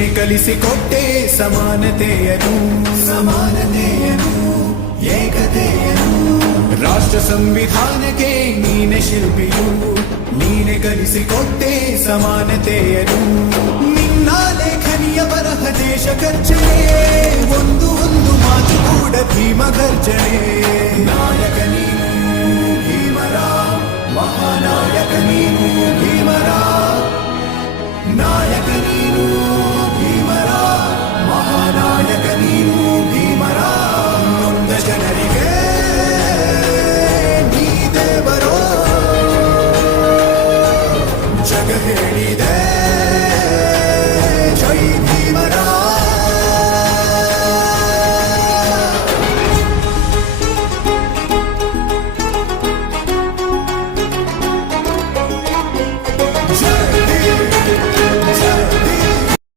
ನೀನೆ ಕಲಿಸಿಕೊಟ್ಟೆ ಸಮಾನತೆಯನು ಏಕತೆಯನು ರಾಷ್ಟ್ರ ಸಂವಿಧಾನಕ್ಕೆ ನೀನೆ ಶಿಲ್ಪಿಯು ನೀನೆ ಕಲಿಸಿಕೊಟ್ಟೆ ಸಮಾನತೆಯನು ನಿನ್ನ ಲೇಖನಿಯ ಬರಹ ದೇಶ ಖರ್ಚನೆ ಒಂದು ಮಾತು ಕೂಡ ಭೀಮ ಗರ್ಜನೆ ನಾಯಕ ನೀನು ಭೀಮರ ಮಹಾನಾಯಕ ನೀನು ಭೀಮರ ನಾಯಕ ನೀನು